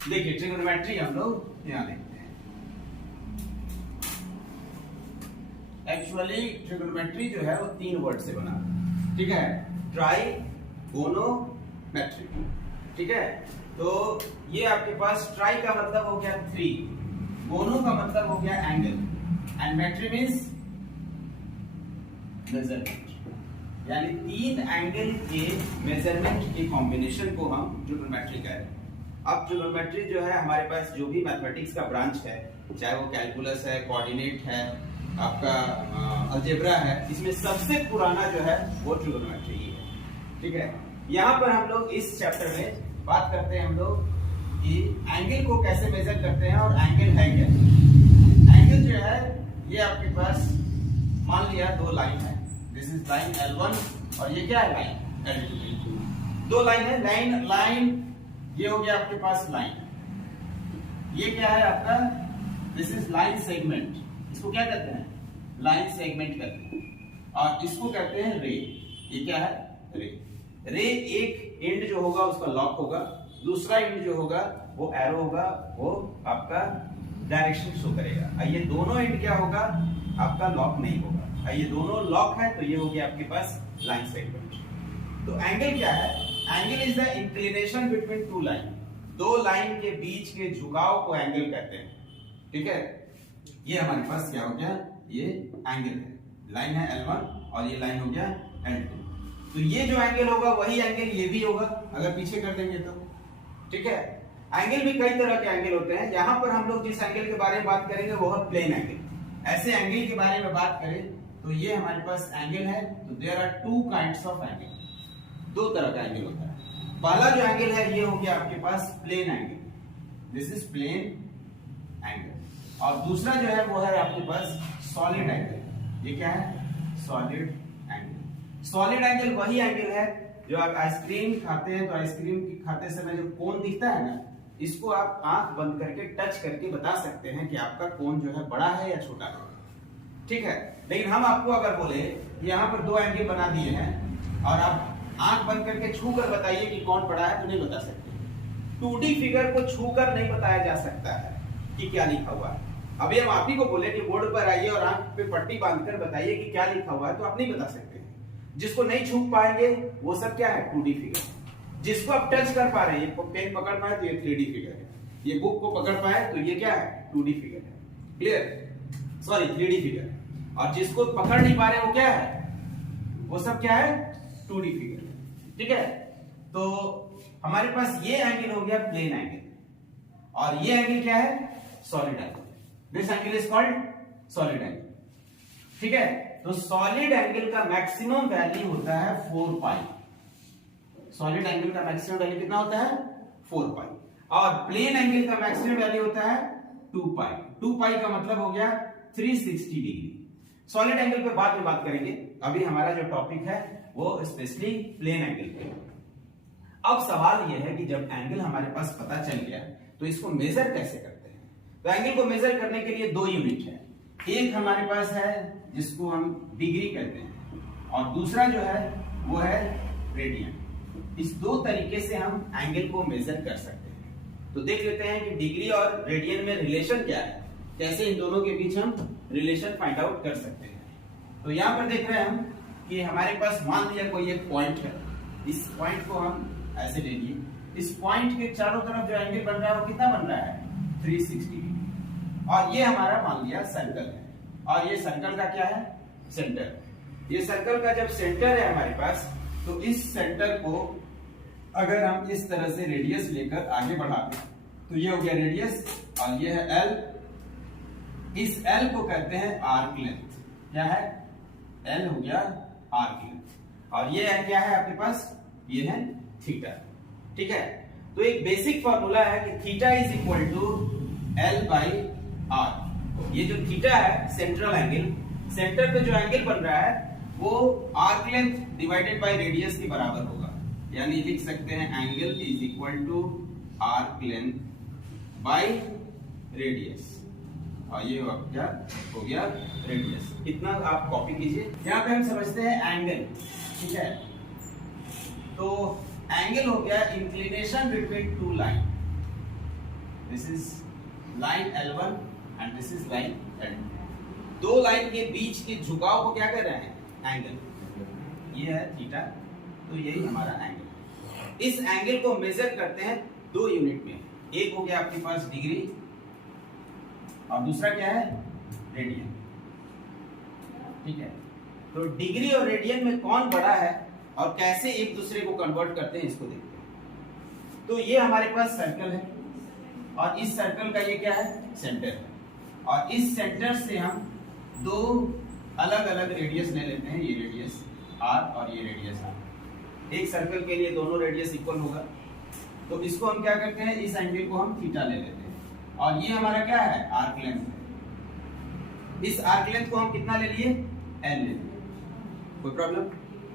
देखिए ट्रिगोनोमेट्री हम लोग यहाँ देखते हैं। एक्चुअली ट्रिगोनोमेट्री जो है वो 3 वर्ड से बना है, ठीक है। ट्राइगोनोमेट्री, ठीक है। तो ये आपके पास ट्राई का मतलब हो गया 3, गोनो का मतलब हो गया एंगल, एंड मेट्री मींस मेजरमेंट, यानी 3 एंगल के मेजरमेंट के कॉम्बिनेशन को हम ट्रिगोनोमेट्री कह रहे हैं। अब ट्रिगोनोमेट्री जो है हमारे पास जो भी मैथमेटिक्स का ब्रांच है, चाहे वो कैलकुलस है, कोऑर्डिनेट है, आपका अलजेब्रा है, इसमें सबसे पुराना जो है वो ट्रिगोनोमेट्री ही है, ठीक है। यहाँ पर हम लोग इस चैप्टर में बात करते हैं हम लोग कि एंगल को कैसे मेजर करते हैं और एंगल है क्या। एंगल जो है ये आपके पास मान लिया 2 लाइन है, दिस इज लाइन L1 और ये क्या है लाइन L2। 2 लाइन है, लाइन ये हो गया आपके पास लाइन, ये क्या है आपका, दिस इज लाइन सेगमेंट, इसको क्या कहते हैं, लाइन सेगमेंट कहते हैं, और इसको कहते हैं रे। ये क्या है, रे। एक एंड जो होगा उसका लॉक होगा, दूसरा एंड जो होगा वो एरो होगा, वो आपका डायरेक्शन शो करेगा। ये दोनों एंड क्या होगा, आपका लॉक नहीं होगा। ये दोनों लॉक है तो ये हो गया आपके पास लाइन सेगमेंट। तो एंगल क्या है, angle is the inclination between 2 line, 2 line के बीच के झुकाव को एंगल कहते हैं, ठीक है। ये हमारे पास क्या हो गया, ये एंगल है, लाइन है L1 और ये लाइन हो गया L2। तो ये जो एंगल होगा वही एंगल ये भी होगा अगर पीछे कर देंगे तो, ठीक है। एंगल भी कई तरह के एंगल होते हैं, यहां पर हम लोग जिस एंगल के बारे में बात करेंगे वो है प्लेन एंगल। ऐसे एंगल के बारे में बात करें तो ये हमारे पास एंगल है, तो there are 2 kinds of angle, 2 तरह का एंगल होता है। पहला जो एंगल है ये हो गया आपके पास plane angle, this is plane angle, और दूसरा जो है वो है आपके पास सॉलिड एंगल। ये क्या है, सॉलिड एंगल। सॉलिड एंगल वही एंगल है जो आप आइसक्रीम खाते हैं तो आइसक्रीम खाते समय जो कोन दिखता है ना, इसको आप आंख बंद करके टच करके बता सकते हैं कि आपका कोन जो है बड़ा है या छोटा है, ठीक है। लेकिन हम आपको अगर बोले यहाँ पर 2 एंगल बना दिए हैं और आप आंख बंद करके छू कर बताइए कि कौन बड़ा है, तो नहीं बता सकते। 2D फिगर को छू कर नहीं बताया जा सकता है कि क्या लिखा हुआ है। अभी हम आप ही को बोले कि बोर्ड पर आइए और आंख पे पट्टी बांधकर बताइए कि क्या लिखा हुआ है, तो आप नहीं बता सकते। जिसको नहीं छू पाएंगे वो सब क्या है, 2D फिगर। जिसको आप टच कर पा रहे हैं, ये पेन पकड़ पाए तो ये 3D फिगर है, ये बुक को पकड़ पाए तो ये क्या है, 2D फिगर है, क्लियर, सॉरी 3D फिगर। और जिसको पकड़ नहीं पा रहे वो क्या है, वो सब क्या है, 2D फिगर, ठीक है। तो हमारे पास ये एंगल हो गया प्लेन एंगल, और ये एंगल क्या है, solid angle. This angle is called solid angle, ठीक है। तो सॉलिड एंगल का मैक्सिमम वैल्यू होता है 4 पाई। सॉलिड एंगल का मैक्सिमम वैल्यू कितना होता है, 4 पाई, और प्लेन एंगल का मैक्सिमम वैल्यू होता है 2 पाई। 2 पाई का मतलब हो गया 360 डिग्री। सॉलिड एंगल पे बाद में बात करेंगे, अभी हमारा जो टॉपिक है वो स्पेशली प्लेन एंगल पे। अब सवाल यह है कि जब एंगल हमारे पास पता चल गया तो इसको मेजर कैसे करते हैं। तो एंगल को मेजर करने के लिए 2 यूनिट है, एक हमारे पास है जिसको हम डिग्री कहते हैं, और दूसरा जो है वो है रेडियन। इस 2 तरीके से हम एंगल को मेजर कर सकते हैं। तो देख लेते हैं कि डिग्री और रेडियन में रिलेशन क्या है, कैसे इन दोनों के बीच हम रिलेशन फाइंड आउट कर सकते हैं। तो यहाँ पर देख रहे हैं हम कि हमारे पास मान लिया कोई एक पॉइंट है, इस पॉइंट को हम ऐसे ले लिए, इस पॉइंट के चारों तरफ जो एंगल बन रहा है वो कितना बन रहा है, 360 डिग्री। और ये हमारा मान लिया सर्कल है, और ये सर्कल का क्या है, सेंटर। ये सर्कल का जब सेंटर है हमारे पास, तो इस सेंटर को अगर हम इस तरह से रेडियस लेकर आगे बढ़ाते हैं तो ये हो गया रेडियस, और ये है L। इस L को कहते हैं आर्क लेंथ। क्या है, L हो गया आर्क लेंथ, और ये है क्या है आपके पास, ये है थीटा, ठीक है। तो एक बेसिक फॉर्मूला है कि theta is equal to L by r. ये जो थीटा है सेंट्रल एंगल, सेंटर पे जो एंगल बन रहा है वो arc length divided by radius के बराबर होगा, यानी लिख सकते हैं angle is equal to arc length by radius, और ये क्या हो गया रेडियस। इतना आप कॉपी कीजिए। यहाँ पे हम समझते हैं एंगल, ठीक है। तो एंगल हो गया inclination between 2 line, this is line L1 and this is line L2। दो लाइन के बीच के झुकाव को क्या कर रहे हैं? एंगल। ये है थीटा, तो यही हमारा एंगल। इस एंगल को मेजर करते हैं दो यूनिट में। एक हो गया आपके पास डिग्री और दूसरा क्या है? रेडियन। ठीक है, तो डिग्री और रेडियन में कौन बड़ा है और कैसे एक दूसरे को कन्वर्ट करते हैं इसको देखते हैं। तो ये हमारे पास सर्कल है और इस सर्कल का ये क्या है? सेंटर है। और इस सेंटर से हम दो अलग अलग रेडियस ले लेते हैं, ये रेडियस r और ये रेडियस r। एक सर्कल के लिए दोनों रेडियस इक्वल होगा, तो इसको हम क्या करते हैं? इस एंगल को हम थीटा ले लेते हैं और ये हमारा क्या है? आर्क लेंथ है। इस आर्क लेंथ को हम कितना ले लिए? l ले लिए। कोई प्रॉब्लम?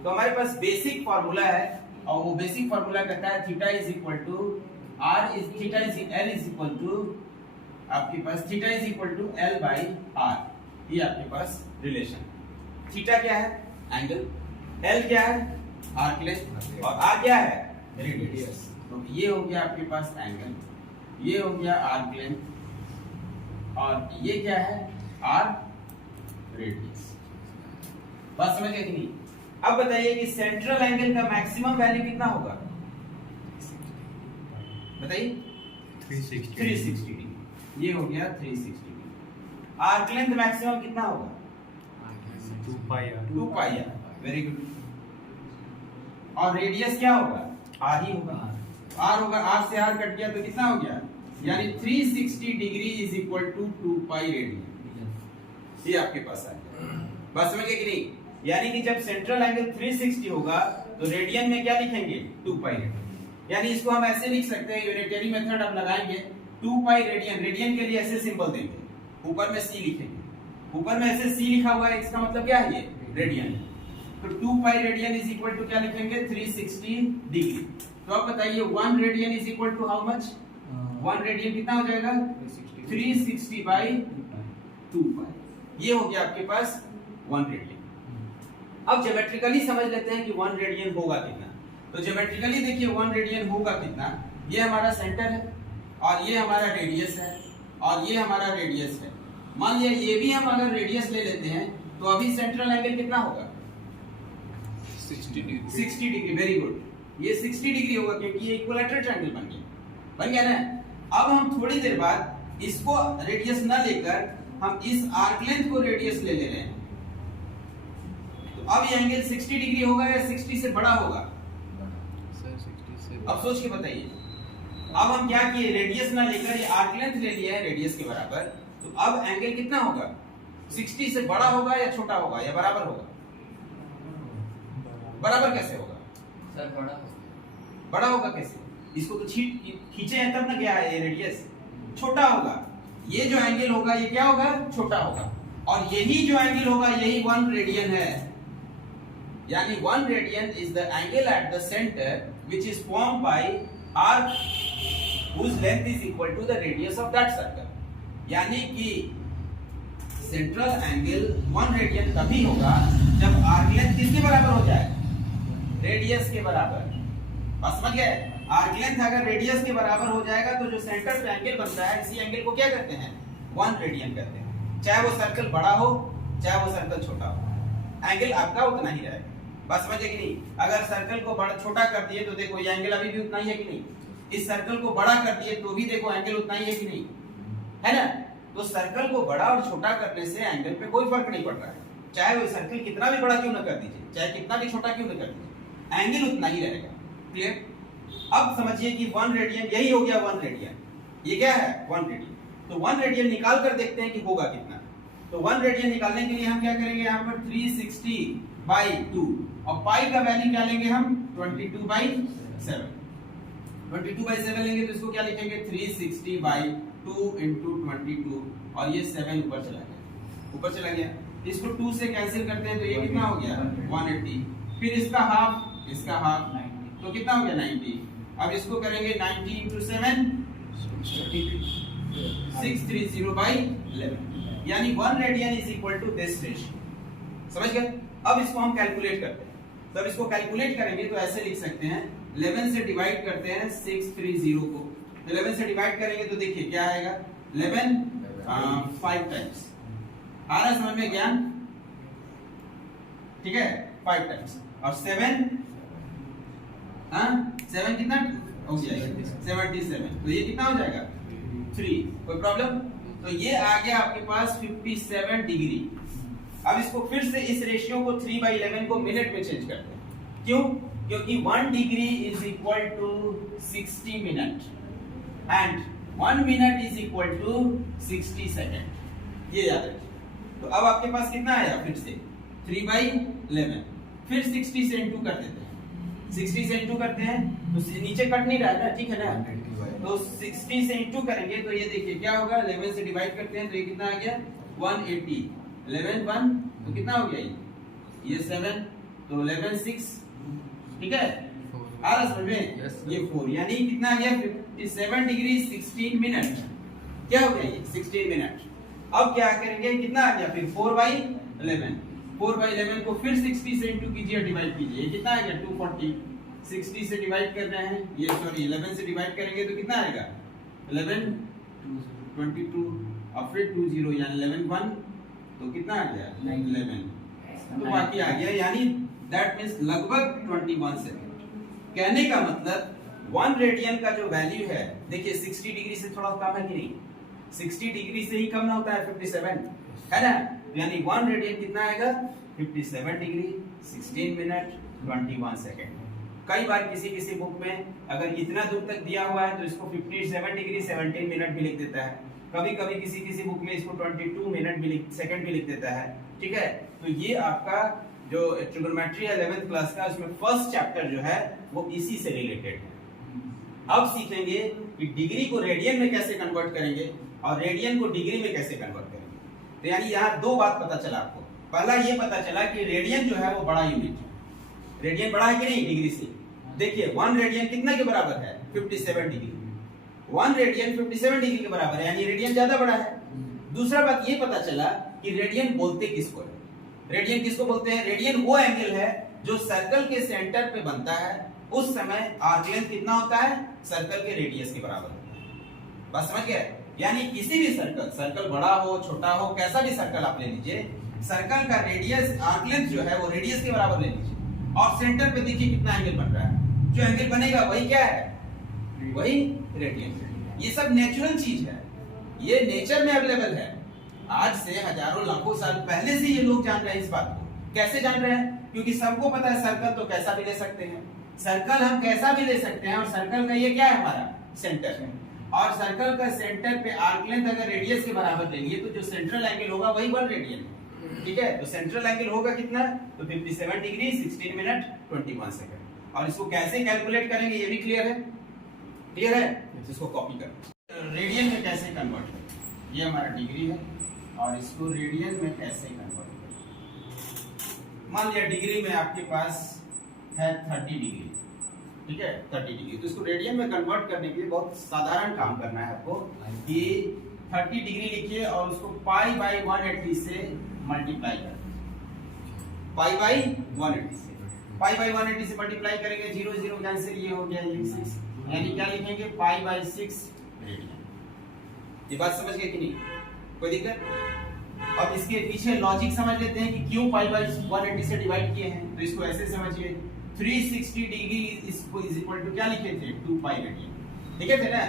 तो हमारे पास बेसिक फार्मूला है और वो बेसिक फार्मूला कहता है theta is equal to r is theta is l is equal to आपके पास theta is equal to l by r। ये आपके पास रिलेशन। थीटा क्या है? एंगल। l क्या है? आर्क लेंथ और r क्या है? रेडियस। तो ये हो गया आपके पास एंगल, ये हो गया आर्क लेंथ और ये क्या है? r radius. बात समझ गए कि नहीं? अब बताइए कि सेंट्रल एंगल का मैक्सिमम वैल्यू कितना होगा? बताइए। 360 डिग्री। ये हो गया 360 डिग्री। आर्क लेंथ मैक्सिमम कितना होगा? 2 पाई r। Very good. और रेडियस क्या होगा? r ही होगा। r होगा, r से r कट गया तो कितना हो गया? यानी 360 degree is equal to 2 pi radian. ये आपके पास आ गया। बात समझ गए कि नहीं? यानी कि जब सेंट्रल एंगल 360 होगा तो रेडियन में क्या लिखेंगे? 2 पाई रेडियन। यानी इसको हम ऐसे लिख सकते हैं, यूनिटरी मेथड हम लगाएंगे 2 पाई रेडियन। रेडियन के लिए ऐसे सिंबल देंगे, ऊपर में c लिखेंगे। ऊपर में ऐसे c लिखा हुआ है, इसका मतलब क्या है? ये रेडियन। तो 2 pi radian is equal to क्या लिखेंगे? 360 डिग्री। तो अब बताइए 1 radian is equal to how much? 1 radian कितना हो जाएगा? 360 बाई 2 पाई। ये हो गया आपके पास 1 रेडियन। अब ज्योमेट्रिकली समझ लेते हैं कि 1 रेडियन होगा कितना। तो ज्योमेट्रिकली देखिए 1 रेडियन होगा कितना। ये हमारा सेंटर है और ये हमारा रेडियस है और ये हमारा रेडियस है। मान लिया ये भी हम अगर रेडियस ले लेते हैं तो अभी सेंट्रल एंगल कितना होगा? 60 डिग्री। Very good. ये 60 डिग्री होगा क्योंकि ये इक्विलैटरल ट्रायंगल बन गया ना। अब हम थोड़ी देर बाद इसको रेडियस ना लेकर हम इस आर्क लेंथ को रेडियस ले रहे हैं। अब ये एंगल 60 डिग्री होगा या 60 से बड़ा होगा? अब सोच के बताइए। अब हम क्या किए? रेडियस ना लेकर ये आर्क लेंथ ले लिया है रेडियस के बराबर, तो अब एंगल कितना होगा? 60 से बड़ा होगा या छोटा होगा या बराबर होगा? बराबर कैसे होगा? सर बड़ा होगा कैसे? इसको तो खींचे हैं तब ना क्या है ये रेडियस? छोटा होगा। ये जो एंगल होगा ये क्या होगा? छोटा होगा। और यही जो एंगल होगा यही 1 रेडियन है। यानी 1 radian is the angle at the center which is formed by arc whose length is equal to the radius of that circle। यानी कि सेंट्रल एंगल 1 रेडियन तभी होगा जब आर्क लेंथ किसके बराबर हो जाए? रेडियस के बराबर। बस समझ गए? आर्क लेंथ अगर रेडियस के बराबर हो जाएगा तो जो सेंटर पे एंगल बनता है इसी एंगल को क्या कहते हैं? 1 रेडियन कहते हैं। चाहे वो सर्कल बड़ा हो चाहे वो सर्कल छोटा हो, एंगल आपका उतना ही रहेगा। बस समझे कि नहीं? अगर सर्कल को बड़ा छोटा कर दिए तो देखो ये एंगल अभी भी उतना ही है कि नहीं? इस सर्कल को बड़ा कर दिए तो भी देखो एंगल उतना ही है कि नहीं? है ना? तो सर्कल को बड़ा और छोटा करने से एंगल पे कोई फर्क नहीं पड़ रहा है। चाहे वो सर्कल कितना भी बड़ा क्यों ना कर दीजिए, चाहे कितना भी छोटा क्यों ना कर दीजिए, एंगल उतना ही रहेगा। क्लियर? अब समझिए कि 1 रेडियन यही हो गया 1 रेडियन। ये क्या है? 1 रेडियन। तो 1 रेडियन निकाल कर देखते हैं कि होगा कितना। तो 1 रेडियन निकालने के लिए हम क्या करेंगे? यहाँ पर 360 बाई 2 और पाई का वैल्यू क्या लेंगे हम? 22/7। 22/7 लेंगे तो इसको क्या लिखेंगे? 360 बाई 2 into 22 और ये 7 ऊपर चला गया। इसको 2 से कैंसिल करते हैं तो ये कितना हो गया? 180। फिर इसका हाफ तो कितना हो गया? 90। अब इसको करेंगे 90 into 7 630/11। यानी 1 radian is equal to this ratio. समझ गए? अब इसको हम कैलकुलेट करते हैं। तो अब इसको कैलकुलेट करेंगे तो ऐसे लिख सकते हैं 11 से डिवाइड करते हैं 630 को 11 से डिवाइड करेंगे तो देखिए क्या आएगा 11 5 टाइम्स। आ रहा समझ में ज्ञान? ठीक है 5 टाइम्स और 7 कितना हो जाएगा 77, तो ये कितना हो जाएगा 3। कोई प्रॉब्लम? तो ये आ गया आपके पास 57 डिग्री। अब इसको फिर से इस रेशियो को 3/11 को मिनट में चेंज करते हैं। क्यों? क्योंकि 1 degree is equal to 60 minute and 1 minute is equal to 60 second. ये याद रखिए। तो अब आपके पास कितना आया फिर से 3/11, फिर 60 से इंटू कर देते हैं। 60 से इंटू करते हैं तो नीचे कट नहीं रहा है ना, ठीक है ना? तो 60 से इंटू करेंगे तो ये देखिए क्या होगा 11 से डिवाइड करते हैं तो ये कितना आ गया 180। 11 1 तो कितना हो गया ये 7 तो 11 6, ठीक है? आ रहा समझ में? ये 4 यानी कितना आ गया 57 डिग्री 16 मिनट। क्या हो गया ये 16 मिनट। अब क्या करेंगे कितना आ गया फिर 4/11। 4/11 को फिर 60 से इंटू कीजिए डिवाइड कीजिए, ये कितना आ गया 240। 60 से डिवाइड कर रहे हैं ये सॉरी 11 से डिवाइड करेंगे तो कितना आएगा 11 22 और फिर 20 यानी 11 1 तो कितना आ गया 11 तो बाकी आ गया, यानी दैट मींस लगभग 21 सेकंड। कहने का मतलब 1 रेडियन का जो वैल्यू है देखिए 60 डिग्री से थोड़ा कम है कि नहीं? 60 डिग्री से ही कम ना होता है 57, है ना? यानी 1 रेडियन कितना आएगा 57 डिग्री 16 मिनट 21 सेकंड। कई बार किसी बुक में अगर इतना दूर तक दिया हुआ है तो इसको 57 डिग्री 17 मिनट भी लिख देता है। कभी कभी किसी बुक में इसको 22 मिनट भी सेकंड भी लिख देता है, ठीक है? तो ये आपका जो ट्रिगोनोमेट्री है 11th क्लास का उसमें फर्स्ट चैप्टर जो है वो इसी से रिलेटेड है। अब सीखेंगे कि डिग्री को रेडियन में कैसे कन्वर्ट करेंगे और रेडियन को डिग्री में कैसे कन्वर्ट करेंगे। तो यानी यहाँ दो बात पता चला आपको। पहला ये पता चला कि रेडियन जो है वो बड़ा यूनिट है। रेडियन बड़ा है कि नहीं डिग्री से? देखिए 1 रेडियन कितना के बराबर है 57 डिग्री। 1 रेडियन 57 डिग्री के बराबर है, यानी रेडियन ज्यादा बड़ा है। दूसरा बात ये पता चला कि रेडियन बोलते किसको है? रेडियन किसको बोलते हैं? रेडियन वो एंगल है जो सर्कल के सेंटर पे बनता है, उस समय आर्क लेंथ कितना होता है सर्कल के रेडियस के बराबर होता है। बात समझ गए? यानी किसी भी सर्कल बड़ा हो छोटा हो कैसा भी सर्कल आप ले लीजिए, सर्कल का रेडियस आर्क लेंथ जो है वो रेडियस के बराबर ले लीजिए और सेंटर पे देखिए कितना एंगल बन रहा है। जो एंगल बनेगा वही क्या है? वही रेडियन। ये सब नेचुरल चीज है, ये नेचर में अवेलेबल है। आज से हजारों लाखों साल पहले से ये लोग जान रहे हैं इस बात को। कैसे जान रहे हैं? क्योंकि सबको पता है सर्कल तो कैसा भी ले सकते हैं, सर्कल हम कैसा भी ले सकते हैं और सर्कल का ये क्या है हमारा सेंटर है। और सर्कल का सेंटर पे आर्क लेंथ अगर रेडियस के बराबर ले लिए तो जो सेंट्रल एंगल होगा वही 1 रेडियन, ठीक है? तो सेंट्रल एंगल होगा कितना? तो 57 डिग्री 16 मिनट 21 सेकंड। और इसको कैसे कैलकुलेट करेंगे ये भी क्लियर है? क्लियर है? इसको कॉपी कर रेडियन में कैसे कन्वर्ट करें। ये हमारा डिग्री है और इसको रेडियन में कैसे कन्वर्ट करें। मान लिया डिग्री में आपके पास है 30 डिग्री, ठीक है 30 डिग्री। तो इसको रेडियन में कन्वर्ट करने के लिए बहुत साधारण काम करना है आपको कि 30 डिग्री लिखिए और उसको π/180 से मल्टीप्लाई कर। π/180 से π/180 से मल्टीप्लाई करेंगे 0 0 कैंसिल, ये हो गया ये 6, यानी क्या लिखेंगे π/6 रेडियन। ये बात समझ गए कि नहीं? कोई दिक्कत? अब इसके पीछे लॉजिक समझ लेते हैं कि क्यों π/180 से डिवाइड किए हैं। तो इसको ऐसे समझिए 360 डिग्री इसको इज इक्वल टू क्या लिखे थे 2π रेडियन, लिखे थे ना?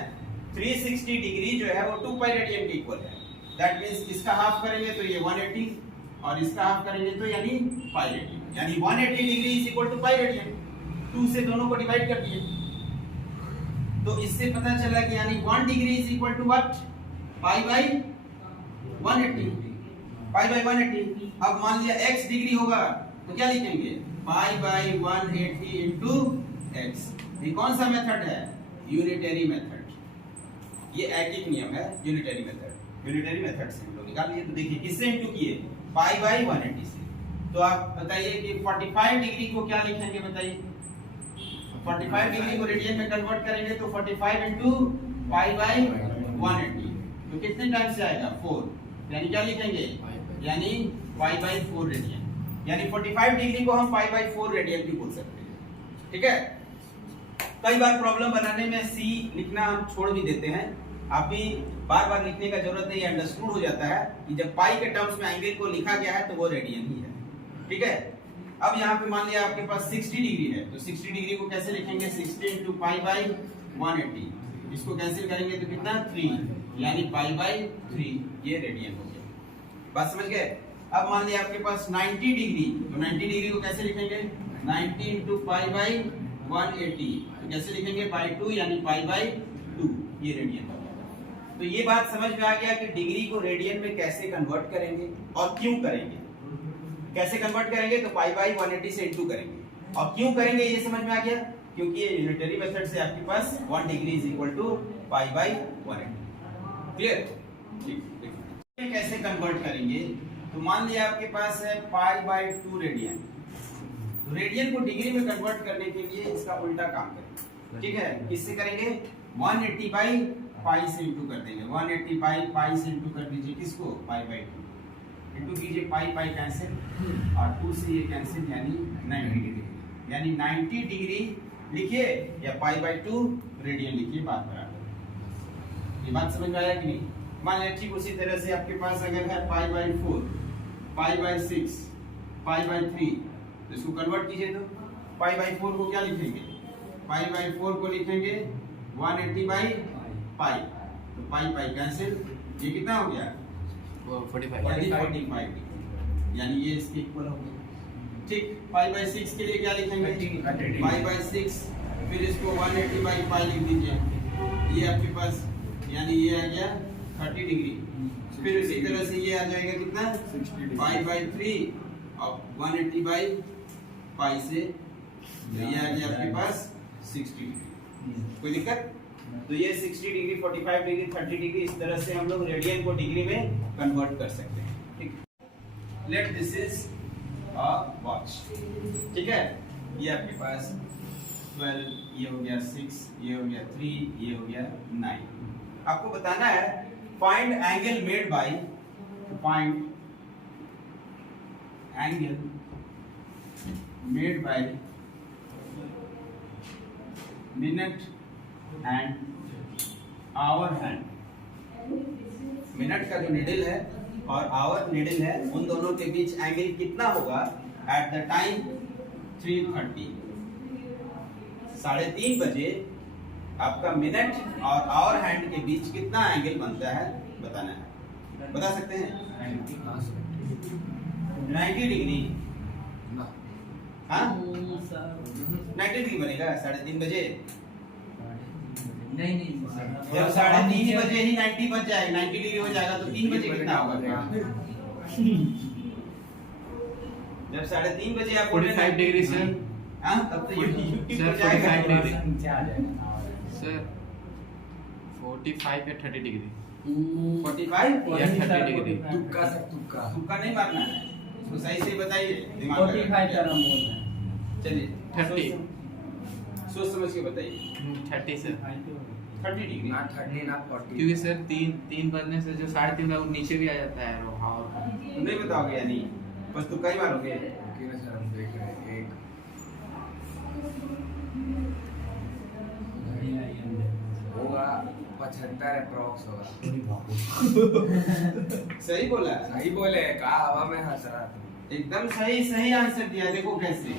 360 डिग्री जो है वो 2π रेडियन के इक्वल है। दैट मींस इसका हाफ करेंगे तो ये 180 और इसका हाफ करेंगे तो यानी π रेडियन, यानी 180 degree is equal to π radian. 2 से दोनों को डिवाइड कर दिए तो इससे पता चला कि यानी 1 degree is equal to what π/180, π/180। अब मान लिया x डिग्री होगा तो क्या लिखेंगे π/180 इनटू x। ये कौन सा मेथड है? Unitary method. ये ऐकिक नियम है यूनिटरी मेथड। यूनिटरी मेथड से हम लोग निकाल लिए। तो देखिए किससे इनटू किए π/180 से। तो आप बताइए कि 45 डिग्री को क्या लिखेंगे बताइए? 45 डिग्री को रेडियन में कन्वर्ट करेंगे तो 45 इनटू π/180 तो कितने टाइम से आएगा 4, यानी क्या लिखेंगे यानी π/4 रेडियन। यानी 45 डिग्री को हम π/4 रेडियन भी बोल सकते हैं, ठीक है? कई बार प्रॉब्लम बनाने में सी लिखना हम छोड़ भी देते हैं, आप भी बार बार लिखने का जरूरत नहीं, अंडरस्टूड हो जाता है कि जब पाई के टर्म्स में एंगल को लिखा गया है तो वो रेडियन ही है। ठीक है, अब यहाँ पे मान लिया आपके पास 60 डिग्री है, तो 60 डिग्री को कैसे लिखेंगे, 60 into पाई बाई 180, इसको कैंसिल करेंगे तो कितना 3, यानी पाई बाई 3, ये रेडियन हो गया। बात समझ गए। अब मान लिया आपके पास 90 डिग्री, तो 90 डिग्री को कैसे लिखेंगे, 90 into पाई बाई 180, तो कैसे लिखेंगे बाई 2, यानी पाई बाई 2, ये रेडियन हो गया। तो ये बात समझ में आ गया कि डिग्री को रेडियन में कैसे कन्वर्ट करेंगे और क्यों करेंगे। कैसे कन्वर्ट करेंगे तो पाई बाई 180 से इंटू करेंगे, और क्यों करेंगे ये समझ में आ गया, क्योंकि ये यूनिटरी मेथड से आपके पास 1 degree is equal to pi by 180। Clear. ठीक, कैसे कन्वर्ट करेंगे, तो मान लिया आपके पास है पाई बाई 2 रेडियन, तो रेडियन को डिग्री में कन्वर्ट करने के लिए इसका उल्टा काम करेंगे। ठीक है, किससे करेंगे, 180 बाई पाई से इंटू कर देंगे, 180 बाई पाई से इंटू कर दीजिए, किसको, पाई बाई 2 इंटू कीजिए, पाई पाई कैंसिल और 2 से ये कैंसिल, यानी 90 डिग्री, यानी 90 डिग्री लिखिए या पाई बाई 2 रेडियन लिखिए, बात बराबर। ये बात समझ में आया कि नहीं। मान लीजिए ठीक उसी तरह से आपके पास अगर है pi by 4, pi by 6, pi by 3, तो इसको कन्वर्ट कीजिए, तो पाई बाई 4 को क्या लिखेंगे, पाई बाई 4 को लिखेंगे 180 बाई पाई, तो पाई पाई कैंसिल, ये कितना हो गया 45, यानी ये इसके इक्वल हो गया। ठीक, पाई बाई 6 के लिए क्या लिखेंगे, पाई बाई 6, फिर इसको 180 बाई पाई लिख दीजिए, ये आपके पास, यानी ये आ गया 30 डिग्री, फिर इसी तरह से ये आ जाएगा कितना, पाई बाई 3 और 180 बाई पाई से ये आ गया आपके पास 60 डिग्री। कोई दिक्कत, तो ये 60 डिग्री, 45 डिग्री, 30 डिग्री, इस तरह से हम लोग रेडियन को डिग्री में कन्वर्ट कर सकते हैं। ठीक, let this is a watch. ठीक है, ये आपके पास 12, ये हो गया 6, ये हो गया 3, ये हो गया 9। आपको बताना है find angle made by, find angle made by minute and hour hand. Minute का जो निडल है और आवर निडल है, उन दोनों के बीच एंगल कितना होगा एट द टाइम 3:30, 3:30 बजे आपका मिनट और आवर हैंड के बीच कितना एंगल बनता है बताना है। बता सकते हैं 90 डिग्री, हाँ 90 डिग्री बनेगा 3:30 बजे, नहीं जब 3:30 बजे ही 90 बज जाए, 90 डिग्री हो जाएगा, तो 3 बजे कितना होगा, जब 3:30 बजे आप 45 डिग्री सर, हाँ तब तो यूट्यूब सर पर जाएगा 45 डिग्री सर 45 या 30 डिग्री 45 या 30 डिग्री। तुक्का सर, तुक्का तुक्का नहीं मारना है, उसको सही से बताइए, दिमाग 45 का नाम बोल रहे हैं। चलिए 30, सोच समझ के बताइए। 30 सर, 30 डिग्री ना 30 ना 40, क्योंकि सर 3 बजने से जो 3:30 का वो नीचे भी आ जाता है वो, हाँ तो नहीं बताओगे, यानी बस तुक्का ही मारोगे। ओके ना सर, हम देख रहे हैं एक होगा 75 अप्रॉक्स होगा। सही बोला, सही बोले, कहा हवा में हंस रहा था। एकदम सही, सही आंसर दिया। देखो कैसे,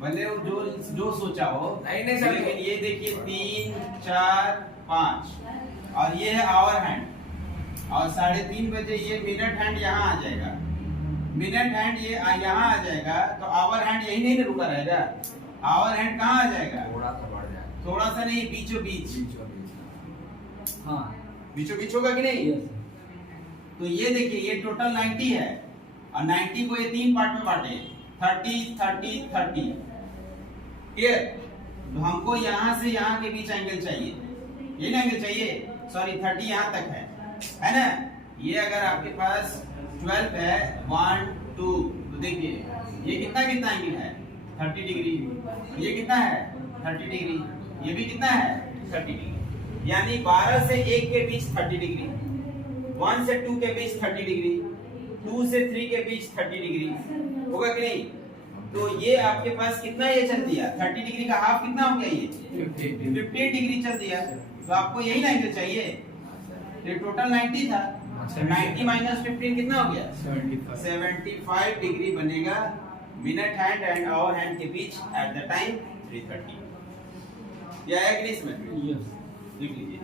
भले वो जो सोचा हो, नहीं सर, लेकिन ये देखिए 3, 4, 5 और ये है आवर हैंड, और 3:30 बजे ये मिनट हैंड यहाँ आ जाएगा, मिनट हैंड ये यहाँ आ जाएगा, तो आवर हैंड यही नहीं रुका रहेगा, आवर हैंड कहाँ आ जाएगा, थोड़ा सा बढ़ जाए, थोड़ा सा नहीं, बीचों बीच, हाँ बीचों बीच होगा कि नहीं। तो ये देखिए, ये टोटल 90 है, और 90 को ये 3 पार्ट में बांटे, 30, 30, 30। क्लियर। तो हमको यहाँ से यहाँ के बीच एंगल चाहिए, ये ना एंगल चाहिए, सॉरी 30 यहाँ तक है ना। ये अगर आपके पास 12 है, 1, 2, तो देखिए ये कितना कितना एंगल है 30 डिग्री, ये कितना है 30 डिग्री, ये भी कितना है 30 डिग्री, यानी 12 से 1 के बीच 30 डिग्री, 1 से 2 के बीच 30 डिग्री, 2 से 3 के बीच 30 डिग्री होगा कि नहीं। तो ये आपके पास कितना ये चल दिया 30 डिग्री का हाफ कितना हो गया ये 50 डिग्री चल दिया। तो आपको यही ना एंगल चाहिए, ये टोटल 90 था, 90 माइनस 15 कितना हो गया 75 डिग्री बनेगा minute hand and hour hand के बीच एट द टाइम 3:30। या है कि नहीं इसमें? लिख लीजिए।